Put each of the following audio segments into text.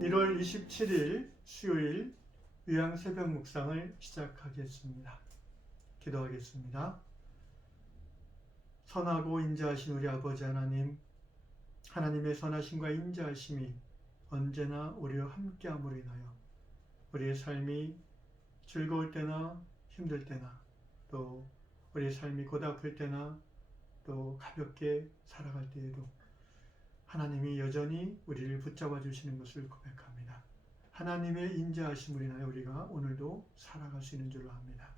1월 27일 수요일 위양 새벽 묵상을 시작하겠습니다. 기도하겠습니다. 선하고 인자하신 우리 아버지 하나님, 하나님의 선하심과 인자하심이 언제나 우리와 함께함으로 인하여 우리의 삶이 즐거울 때나 힘들 때나 또 우리의 삶이 고달플 때나 또 가볍게 살아갈 때에도 하나님이 여전히 우리를 붙잡아 주시는 것을 고백합니다. 하나님의 인자하심으로 인하여 우리가 오늘도 살아갈 수 있는 줄로 압니다.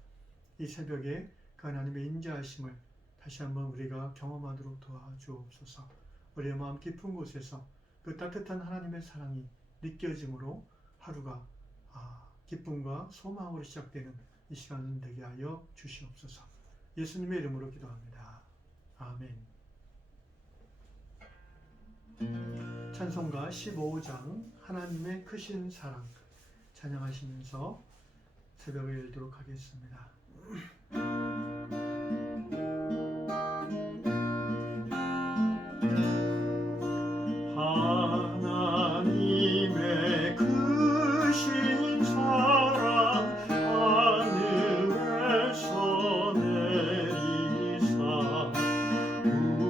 이 새벽에 그 하나님의 인자하심을 다시 한번 우리가 경험하도록 도와주옵소서. 우리의 마음 깊은 곳에서 그 따뜻한 하나님의 사랑이 느껴짐으로 하루가 기쁨과 소망으로 시작되는 이 시간 되게 하여 주시옵소서. 예수님의 이름으로 기도합니다. 아멘. 찬송가 15장 하나님의 크신 사랑 찬양하시면서 새벽을 열도록 하겠습니다. 하나님의 크신 사랑 하늘에서 내리사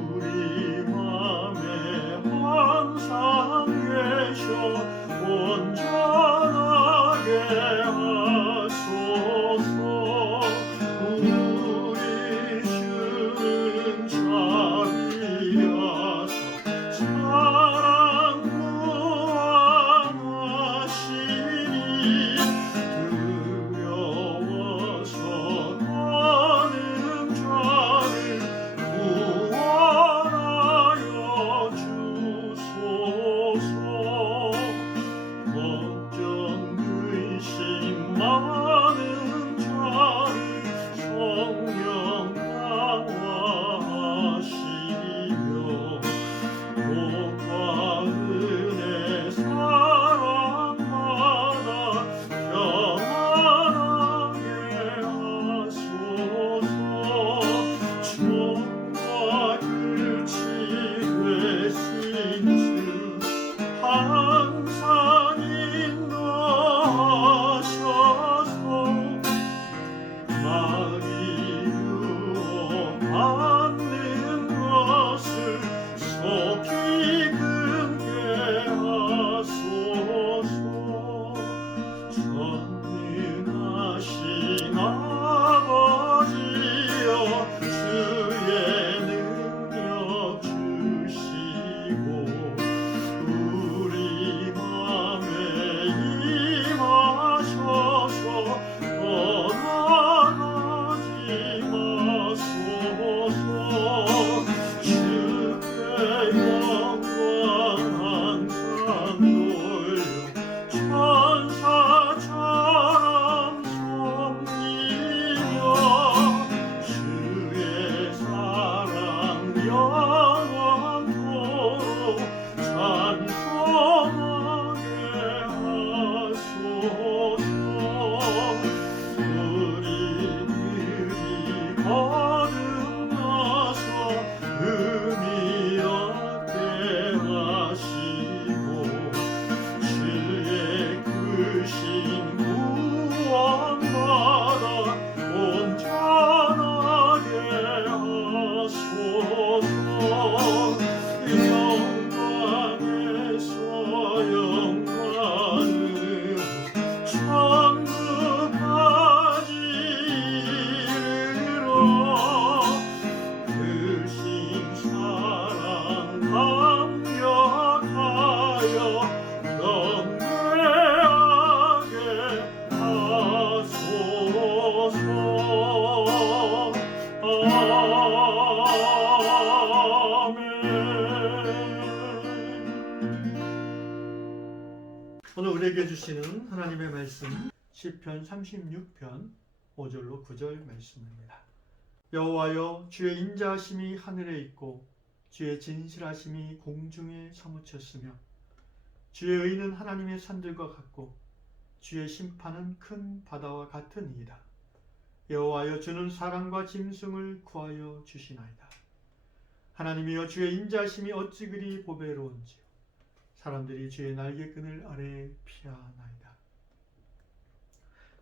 우리 맘에 항상 계셔 온전하게 하소서. 우리 주는 자비하사 사랑 무한하시니 두려워서 떠는 자를 구원하여 주소서. 걱정 근심 많은 자를 성령 강화하시며 복과 은혜 사랑받아 평안하게 하소서. 총과 끝이 되신 주 항상 인도하셔서 마귀 유혹받는 것을 속히 끊게 하소서. 전능하신 아버지여 주의 능력 주시고 우리 맘에 임하셔서 떠나가지 마소서. 주께 영광 항상 돌려 천사처럼 섬기며 주의 사랑 영원토록 찬송하게 하소서. 우리들이 거듭나서 의미 얻게 하시고 주의 크신 구원받아 온전하게 하소서. 영광에서 영광으로 천국까지 이르러 크신 사랑 감격하여 경배하게 하소서. 오늘 우리에게 주시는 하나님의 말씀 시편 36편 5절로 9절 말씀입니다. 여호와여 주의 인자하심이 하늘에 있고 주의 진실하심이 공중에 사무쳤으며 주의 의는 하나님의 산들과 같고 주의 심판은 큰 바다와 같으니이다. 여호와여 주는 사랑과 짐승을 구하여 주시나이다. 하나님이여 주의 인자하심이 어찌 그리 보배로운지요. 사람들이 주의 날개끈을 아래 피하나이다.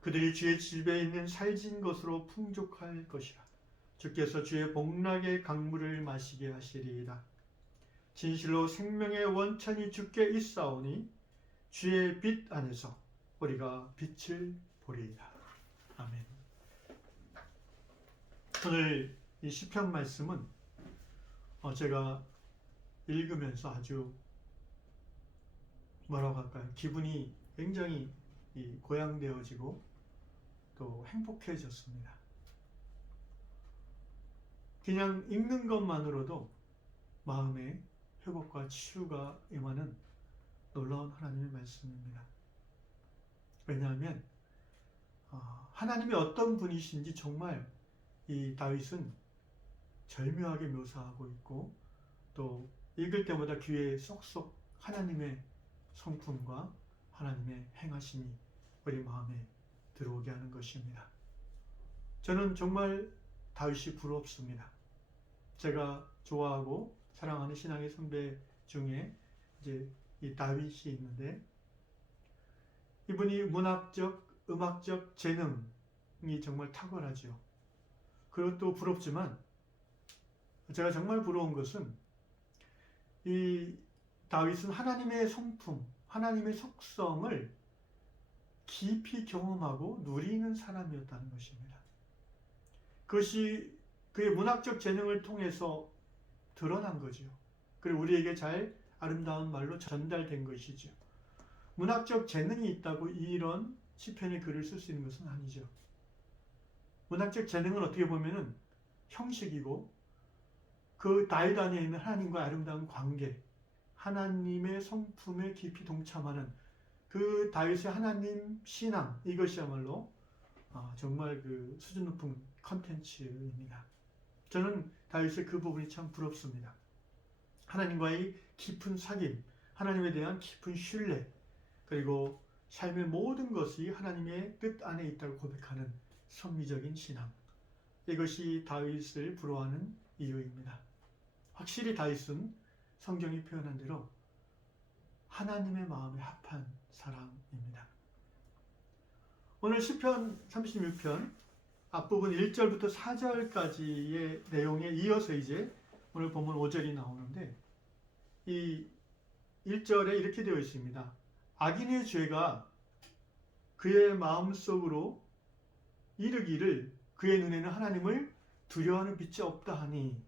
그들이 주의 집에 있는 살진 것으로 풍족할 것이라. 주께서 주의 복락의 강물을 마시게 하시리이다. 진실로 생명의 원천이 주께 있사오니 주의 빛 안에서 우리가 빛을 보리이다. 아멘. 오늘 이 시편 말씀은 제가 읽으면서 아주 뭐라고 할까요? 기분이 굉장히 고양되어지고 또 행복해졌습니다. 그냥 읽는 것만으로도 마음의 회복과 치유가 임하는 놀라운 하나님의 말씀입니다. 왜냐하면 하나님이 어떤 분이신지 정말 이 다윗은 절묘하게 묘사하고 있고 또 읽을 때마다 귀에 쏙쏙 하나님의 성품과 하나님의 행하심이 우리 마음에 들어오게 하는 것입니다. 저는 정말 다윗이 부럽습니다. 제가 좋아하고 사랑하는 신앙의 선배 중에 이제 이 다윗이 있는데 이분이 문학적, 음악적 재능이 정말 탁월하죠. 그것도 부럽지만 제가 정말 부러운 것은 이 다윗은 하나님의 성품, 하나님의 속성을 깊이 경험하고 누리는 사람이었다는 것입니다. 그것이 그의 문학적 재능을 통해서 드러난 거죠. 그리고 우리에게 잘 아름다운 말로 전달된 것이죠. 문학적 재능이 있다고 이런 시편의 글을 쓸 수 있는 것은 아니죠. 문학적 재능은 어떻게 보면은 형식이고 그 다윗 안에 있는 하나님과 아름다운 관계, 하나님의 성품에 깊이 동참하는 그 다윗의 하나님 신앙, 이것이야말로 정말 그 수준 높은 컨텐츠입니다. 저는 다윗의 그 부분이 참 부럽습니다. 하나님과의 깊은 사귐, 하나님에 대한 깊은 신뢰, 그리고 삶의 모든 것이 하나님의 뜻 안에 있다고 고백하는 선미적인 신앙, 이것이 다윗을 부러워하는 이유입니다. 확실히 다윗은 성경이 표현한 대로 하나님의 마음에 합한 사람입니다. 오늘 시편 36편 앞부분 1절부터 4절까지의 내용에 이어서 이제 오늘 본문 5절이 나오는데 이 1절에 이렇게 되어 있습니다. 악인의 죄가 그의 마음속으로 이르기를 그의 눈에는 하나님을 두려워하는 빛이 없다 하니,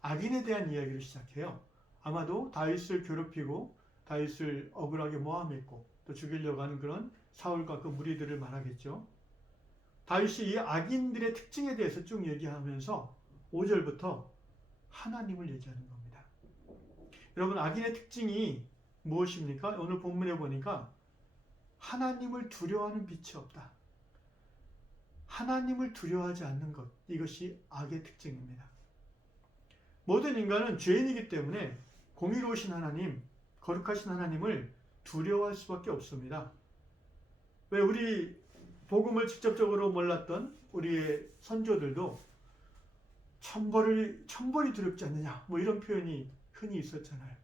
악인에 대한 이야기를 시작해요. 아마도 다윗을 괴롭히고 다윗을 억울하게 모함했고 또 죽이려고 하는 그런 사울과 그 무리들을 말하겠죠. 다윗이 이 악인들의 특징에 대해서 쭉 얘기하면서 5절부터 하나님을 얘기하는 겁니다. 여러분, 악인의 특징이 무엇입니까? 오늘 본문에 보니까 하나님을 두려워하는 빛이 없다. 하나님을 두려워하지 않는 것, 이것이 악의 특징입니다. 모든 인간은 죄인이기 때문에 공의로우신 하나님, 거룩하신 하나님을 두려워할 수밖에 없습니다. 왜 우리 복음을 직접적으로 몰랐던 우리의 선조들도 천벌이 두렵지 않느냐, 뭐 이런 표현이 흔히 있었잖아요.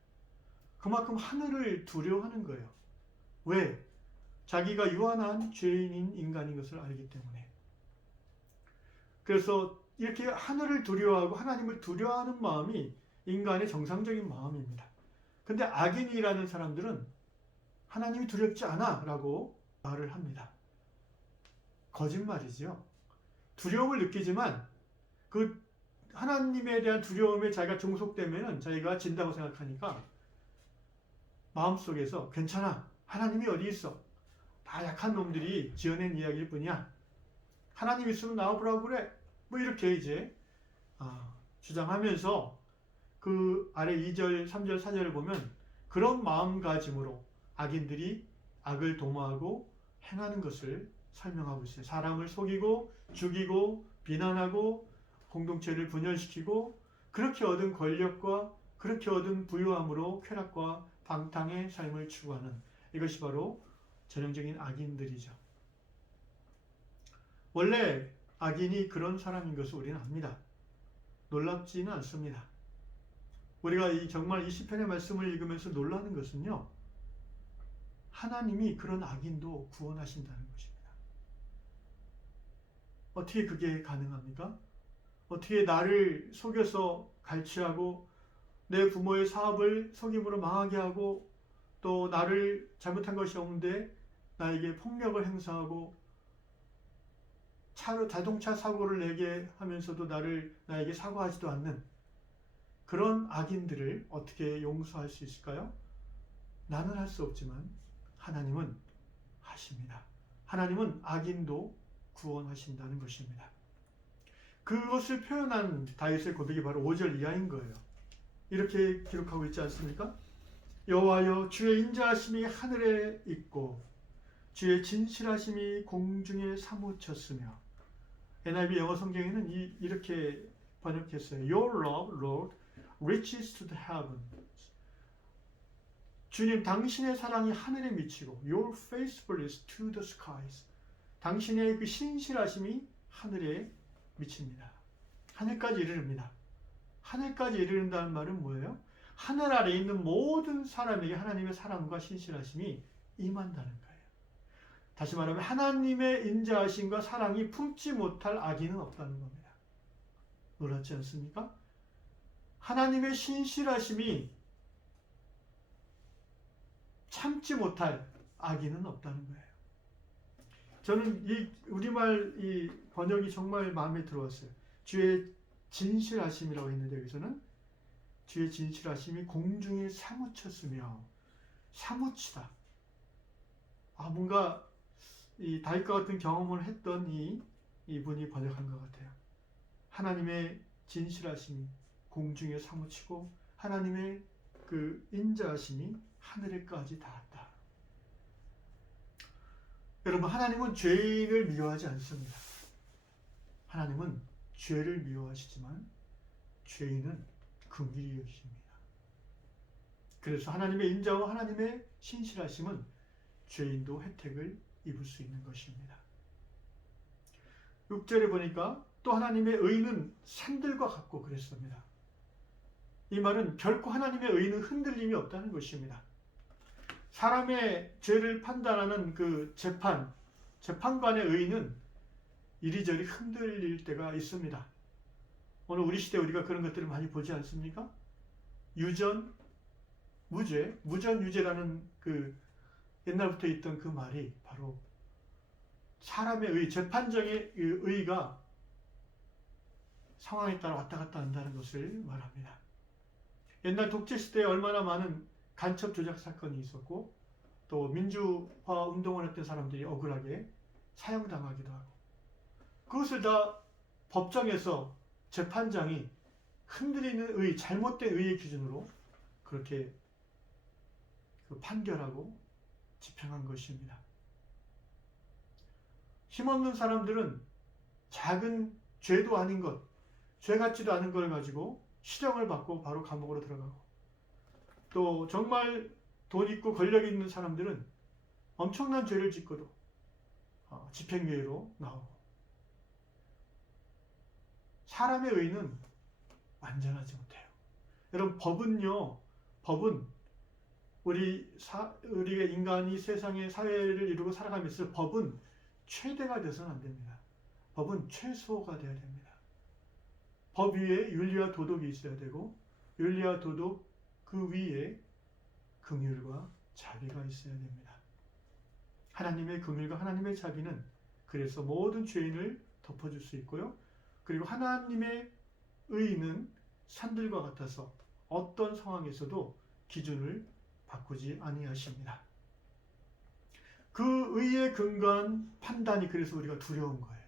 그만큼 하늘을 두려워하는 거예요. 왜? 자기가 유한한 죄인인 인간인 것을 알기 때문에. 그래서 이렇게 하늘을 두려워하고 하나님을 두려워하는 마음이 인간의 정상적인 마음입니다. 근데 악인이라는 사람들은 하나님이 두렵지 않아 라고 말을 합니다. 거짓말이죠. 두려움을 느끼지만 그 하나님에 대한 두려움에 자기가 종속되면 자기가 진다고 생각하니까 마음속에서 괜찮아, 하나님이 어디 있어, 다 약한 놈들이 지어낸 이야기일 뿐이야, 하나님 있으면 나와보라고 그래, 뭐 이렇게 이제 주장하면서 그 아래 2절, 3절, 4절을 보면 그런 마음가짐으로 악인들이 악을 도모하고 행하는 것을 설명하고 있어요. 사람을 속이고 죽이고 비난하고 공동체를 분열시키고 그렇게 얻은 권력과 그렇게 얻은 부유함으로 쾌락과 방탕의 삶을 추구하는, 이것이 바로 전형적인 악인들이죠. 원래 악인이 그런 사람인 것을 우리는 압니다. 놀랍지는 않습니다. 우리가 정말 이 시편의 말씀을 읽으면서 놀라는 것은요, 하나님이 그런 악인도 구원하신다는 것입니다. 어떻게 그게 가능합니까? 어떻게 나를 속여서 갈취하고 내 부모의 사업을 속임으로 망하게 하고 또 나를 잘못한 것이 없는데 나에게 폭력을 행사하고 자동차 사고를 내게 하면서도 나에게 사과하지도 않는 그런 악인들을 어떻게 용서할 수 있을까요? 나는 할 수 없지만 하나님은 하십니다. 하나님은 악인도 구원하신다는 것입니다. 그것을 표현한 다윗의 고백이 바로 5절 이하인 거예요. 이렇게 기록하고 있지 않습니까? 여호와여, 주의 인자하심이 하늘에 있고 주의 진실하심이 공중에 사무쳤으며. NIV 영어 성경에는 이렇게 번역했어요. Your love, Lord, reaches to the heavens. 주님, 당신의 사랑이 하늘에 미치고 Your faithfulness to the skies. 당신의 그 신실하심이 하늘에 미칩니다. 하늘까지 이르릅니다. 하늘까지 이르른다는 말은 뭐예요? 하늘 아래에 있는 모든 사람에게 하나님의 사랑과 신실하심이 임한다는 거예요. 다시 말하면 하나님의 인자하심과 사랑이 품지 못할 악인은 없다는 겁니다. 놀랍지 않습니까? 하나님의 신실하심이 참지 못할 악인은 없다는 거예요. 저는 이 우리말 이 번역이 정말 마음에 들어왔어요. 주의 진실하심이라고 했는데 여기서는 주의 진실하심이 공중에 사무쳤으며. 사무치다. 뭔가 이 다윗과 같은 경험을 했던 이분이 번역한 것 같아요. 하나님의 진실하심이 공중에 사무치고 하나님의 그 인자하심이 하늘에까지 닿았다. 여러분, 하나님은 죄인을 미워하지 않습니다. 하나님은 죄를 미워하시지만 죄인은 긍휼히 여기십니다. 그래서 하나님의 인자와 하나님의 신실하심은 죄인도 혜택을 입을 수 있는 것입니다. 6절에 보니까 또 하나님의 의는 산들과 같고 그랬습니다. 이 말은 결코 하나님의 의는 흔들림이 없다는 것입니다. 사람의 죄를 판단하는 그 재판관의 의는 이리저리 흔들릴 때가 있습니다. 오늘 우리 시대에 우리가 그런 것들을 많이 보지 않습니까? 유전, 무죄, 무전, 유죄라는 그 옛날부터 있던 그 말이 바로 사람의 의, 재판정의 의가 상황에 따라 왔다 갔다 한다는 것을 말합니다. 옛날 독재 시대에 얼마나 많은 간첩 조작 사건이 있었고 또 민주화 운동을 했던 사람들이 억울하게 사형당하기도 하고, 그것을 다 법정에서 재판장이 흔들리는 의, 잘못된 의의 기준으로 그렇게 판결하고 집행한 것입니다. 힘없는 사람들은 작은 죄도 아닌 것, 죄 같지도 않은 걸 가지고 실형을 받고 바로 감옥으로 들어가고, 또 정말 돈 있고 권력 있는 사람들은 엄청난 죄를 짓고도 집행유예로 나오고. 사람의 의는 완전하지 못해요. 여러분, 법은 우리가 인간이 세상의 사회를 이루고 살아가면서 법은 최대가 되서는 안 됩니다. 법은 최소가 되어야 됩니다. 법 위에 윤리와 도덕이 있어야 되고, 윤리와 도덕 그 위에 긍휼과 자비가 있어야 됩니다. 하나님의 긍휼과 하나님의 자비는 그래서 모든 죄인을 덮어줄 수 있고요. 그리고 하나님의 의는 산들과 같아서 어떤 상황에서도 기준을 바꾸지 아니하십니다. 그 의에 근거한 판단이 그래서 우리가 두려운 거예요.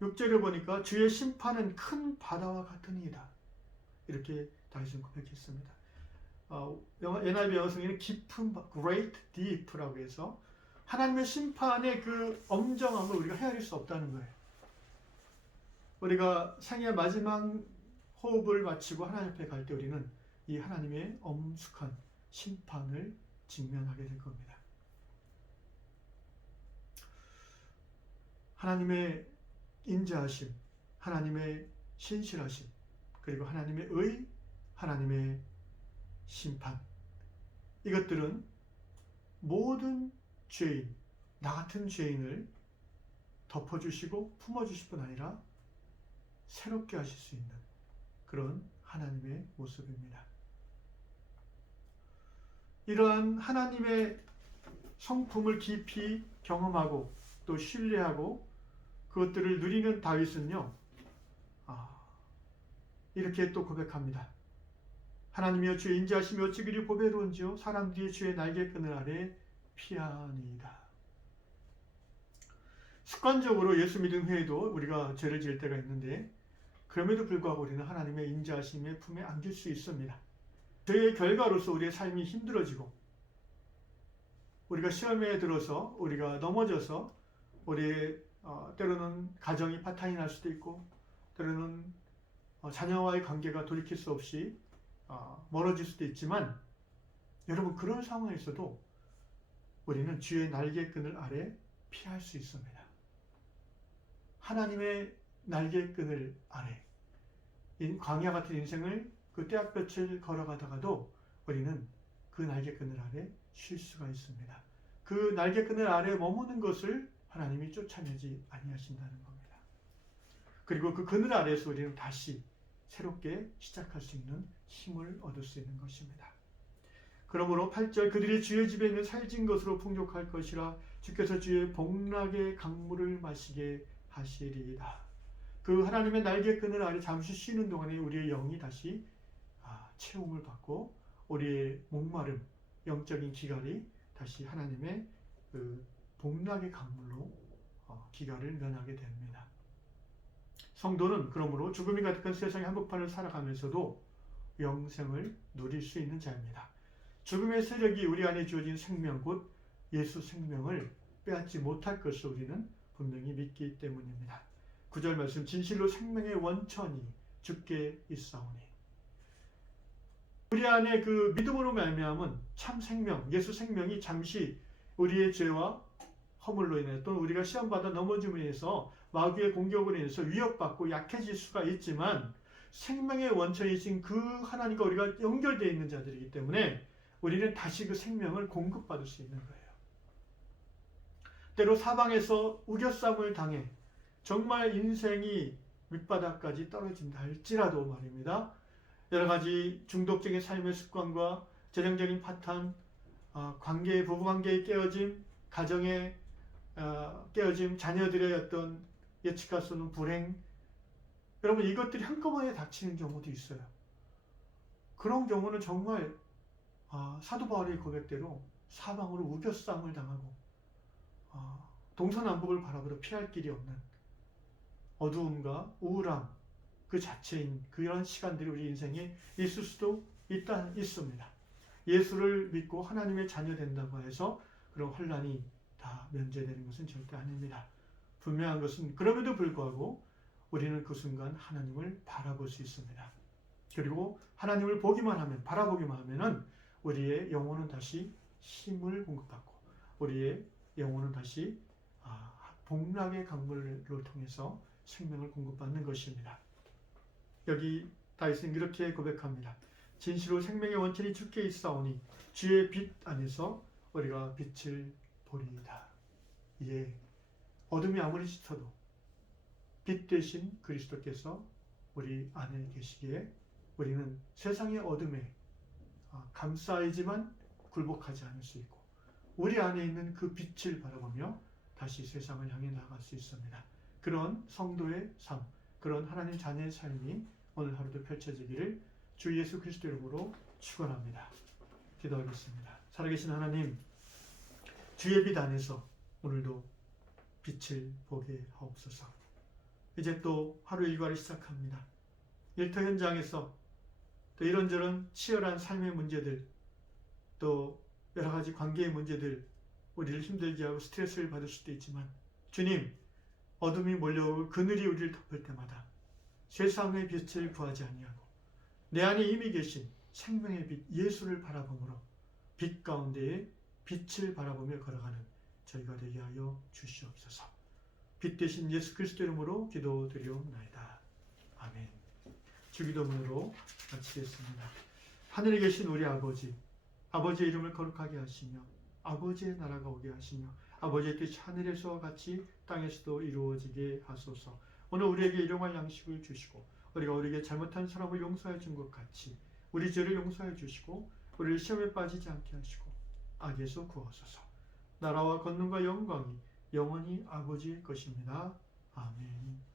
6절에 보니까 주의 심판은 큰 바다와 같으니이다. 이렇게 다윗은 고백했습니다. NIV 영어 성경에는 깊은 great deep라고 해서 하나님의 심판의 그 엄정함을 우리가 헤아릴 수 없다는 거예요. 우리가 생의 마지막 호흡을 마치고 하나님 앞에 갈 때 우리는 이 하나님의 엄숙한 심판을 직면하게 될 겁니다. 하나님의 인자하심, 하나님의 신실하심, 그리고 하나님의 의, 하나님의 심판, 이것들은 모든 죄인, 나 같은 죄인을 덮어주시고 품어주실 뿐 아니라 새롭게 하실 수 있는 그런 하나님의 모습입니다. 이러한 하나님의 성품을 깊이 경험하고 또 신뢰하고 그것들을 누리는 다윗은요, 이렇게 또 고백합니다. 하나님이여 주의 인자하심이 어찌 그리 보배로운지요 사람들이 주의 날개끈을 아래 피하니이다. 습관적으로 예수 믿은 후에도 우리가 죄를 지을 때가 있는데 그럼에도 불구하고 우리는 하나님의 인자하심의 품에 안길 수 있습니다. 죄의 결과로서 우리의 삶이 힘들어지고 우리가 시험에 들어서 우리가 넘어져서 우리의 때로는 가정이 파탄이 날 수도 있고 때로는 자녀와의 관계가 돌이킬 수 없이 멀어질 수도 있지만 여러분 그런 상황에서도 우리는 주의 날개끈을 아래 피할 수 있습니다. 하나님의 날개끈을 아래 광야 같은 인생을 그 떼약볕을 걸어가다가도 우리는 그 날개끈을 아래 쉴 수가 있습니다. 그 날개끈을 아래 머무는 것을 하나님이 쫓아내지 아니하신다는 겁니다. 그리고 그 그늘 아래에서 우리는 다시 새롭게 시작할 수 있는 힘을 얻을 수 있는 것입니다. 그러므로 8절 그들이 주의 집에 있는 살진 것으로 풍족할 것이라 주께서 주의 복락의 강물을 마시게 하시리이다. 그 하나님의 날개끈을 아래 잠시 쉬는 동안에 우리의 영이 다시 채움을 받고 우리의 목마름, 영적인 기갈이 다시 하나님의 그 복락의 강물로 기갈을 면하게 됩니다. 성도는 그러므로 죽음이 가득한 세상의 한복판을 살아가면서도 영생을 누릴 수 있는 자입니다. 죽음의 세력이 우리 안에 주어진 생명 곧 예수 생명을 빼앗지 못할 것을 우리는 분명히 믿기 때문입니다. 9절 말씀 진실로 생명의 원천이 주께 있사오니 우리 안에 그 믿음으로 말미암은 참 생명, 예수 생명이 잠시 우리의 죄와 허물로 인해 또는 우리가 시험받아 넘어짐으로 인해서 마귀의 공격으로 인해서 위협받고 약해질 수가 있지만 생명의 원천이신 그 하나님과 우리가 연결되어 있는 자들이기 때문에 우리는 다시 그 생명을 공급받을 수 있는 거예요. 때로 사방에서 우겨쌈을 당해 정말 인생이 밑바닥까지 떨어진다 할지라도 말입니다. 여러 가지 중독적인 삶의 습관과 재정적인 파탄, 부부관계의 깨어짐, 가정의 깨어짐, 자녀들의 어떤 예측할 수 없는 불행, 여러분 이것들이 한꺼번에 닥치는 경우도 있어요. 그런 경우는 정말 사도 바울의 고백대로 사방으로 우겨쌈을 당하고 동서남북을 바라보다 피할 길이 없는 어두움과 우울함 그 자체인 그런 시간들이 우리 인생에 있을 수도 있습니다. 예수를 믿고 하나님의 자녀 된다고 해서 그런 혼란이 다 면제되는 것은 절대 아닙니다. 분명한 것은 그럼에도 불구하고 우리는 그 순간 하나님을 바라볼 수 있습니다. 그리고 하나님을 바라보기만 하면은 우리의 영혼은 다시 힘을 공급받고 우리의 영혼은 다시 복락의 강물을 통해서 생명을 공급받는 것입니다. 여기 다윗은 이렇게 고백합니다. 진실로 생명의 원천이 주께 있사오니 주의 빛 안에서 우리가 빛을 보리이다. 예, 어둠이 아무리 짙어도 빛 대신 그리스도께서 우리 안에 계시기에 우리는 세상의 어둠에 감싸이지만 굴복하지 않을 수 있고 우리 안에 있는 그 빛을 바라보며 다시 세상을 향해 나아갈 수 있습니다. 그런 성도의 삶, 그런 하나님 자녀의 삶이 오늘 하루도 펼쳐지기를 주 예수 그리스도 이름으로 축원합니다. 기도하겠습니다. 살아계신 하나님, 주의 빛 안에서 오늘도 빛을 보게 하옵소서. 이제 또 하루 일과를 시작합니다. 일터 현장에서 또 이런저런 치열한 삶의 문제들, 또 여러 가지 관계의 문제들 우리를 힘들게 하고 스트레스를 받을 수도 있지만 주님, 어둠이 몰려오고 그늘이 우리를 덮을 때마다 세상의 빛을 구하지 아니하고 내 안에 이미 계신 생명의 빛 예수를 바라보므로 빛 가운데에 빛을 바라보며 걸어가는 저희가 되게 하여 주시옵소서. 빛 대신 예수 그리스도 이름으로 기도드리옵나이다. 아멘. 주기도문으로 마치겠습니다. 하늘에 계신 우리 아버지, 아버지의 이름을 거룩하게 하시며 아버지의 나라가 오게 하시며 아버지의 뜻이 하늘에서와 같이 땅에서도 이루어지게 하소서. 오늘 우리에게 일용할 양식을 주시고 우리가 우리에게 잘못한 사람을 용서해 준 것 같이 우리 죄를 용서해 주시고 우리를 시험에 빠지지 않게 하시고 악에서 구하소서. 나라와 권능과 영광이 영원히 아버지의 것입니다. 아멘.